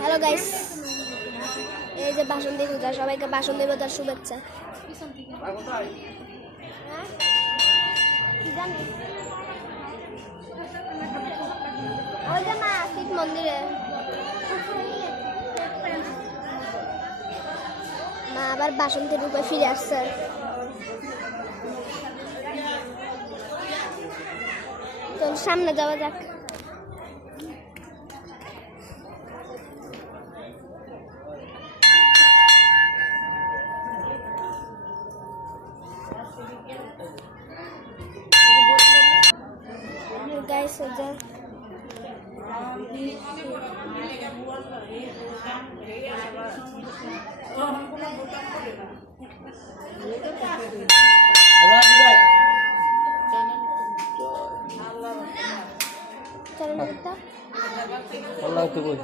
Hello guys, এই যে বাসন্তী পূজা, সবাইকে বাসন্তী পূজার শুভেচ্ছা। ওই যে মা শিব মন্দিরে মা আবার বাসন্তী রূপে ফিরে আসছে। তো সামনে যাওয়া যাক। गाइस हो जा चलो बेटा अल्लाह तो बोल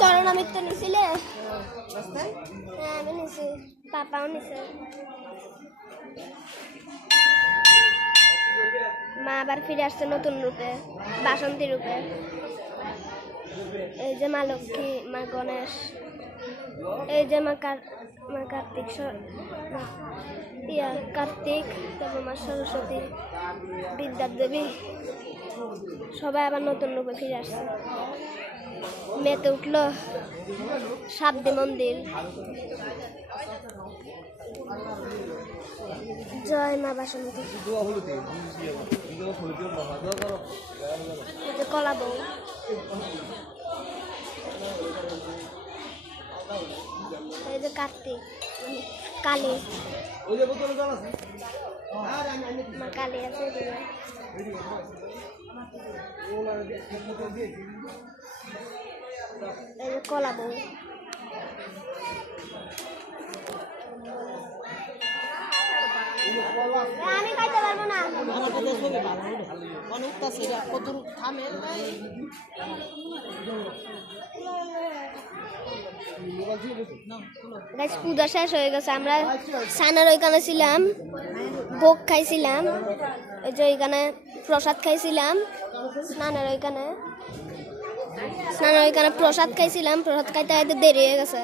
চরণামৃত নিছিলে? হ্যাঁ আমি নিছি, পাপাও নিছে। মা আবার ফিরে আসছে নতুন রূপে, বাসন্তী রূপে। এই যে মা লক্ষ্মী, মা গণেশ, এই যে মা কার্তিক, কার্তিক, তারপর মা সরস্বতী, বিদ্যার দেবী, সবাই আবার নতুন রূপে ফিরে আসছে। মেতে উঠলো সাবদি মন্দির। জয় মা বাসন্তী। কলা বউ, এই যে কার্তিক, কালী, মা কালী আছে। এই যে কলা বউ, আমি খাইতে পারবো না। পূজা শেষ হয়ে গেছে, আমরা সানার ওইখানে ছিলাম, ভোগ খাইছিলাম, ওই যে ওইখানে প্রসাদ খাইছিলাম। স্নানের ওইখানে প্রসাদ খাইছিলাম, প্রসাদ খাইতে খাইতে দেরি হয়ে গেছে,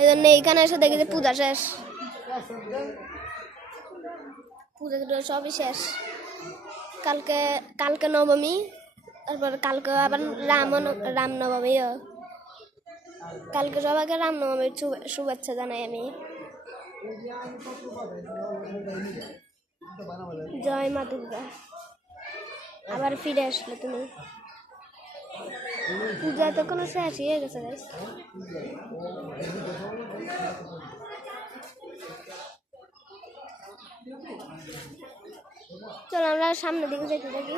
এই জন্য এইখানে এসে দেখি যে পূজা শেষ। পূজা সবই শেষ। কালকে নবমী, তারপর কালকে আবার রামনবমীও। কালকে সবাইকে রামনবমীর শুভেচ্ছা জানাই আমি। জয় মা দুর্গা। আবার ফিরে আসলে তুমি। পূজা তো কোনো শেষ হয়ে গেছে গাইস। চলো আমরা সামনের দিকে যেতে থাকি।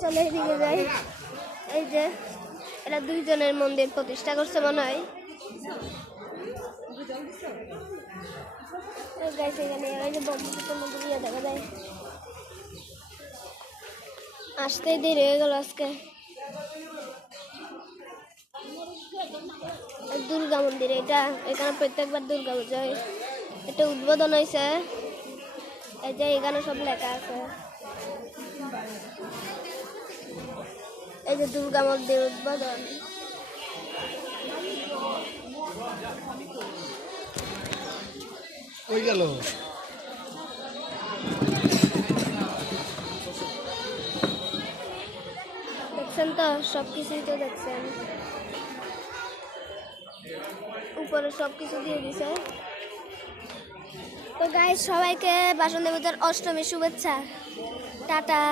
চলে এদিকে যাই। এই যে এরা দুইজনের মন্দির প্রতিষ্ঠা করছে মনে হয়। দেখা যায় আসতেই দেরি হয়ে গেল আজকে। দুর্গা মন্দির এটা, এখানে প্রত্যেকবার দুর্গা পূজা হয়। এটা উদ্বোধন হয়েছে, এই যে এখানে সব লেখা আছে। এই যে দুর্গা মন্দির উদ্বোধন। ওই গেল দেখছেন তো, সবকিছুই তো দেখছেন, উপরে সবকিছু দিয়ে দিছে। তো গাইস, সবাইকে বাসন্তী পূজার অষ্টমীর শুভেচ্ছা। টাটা।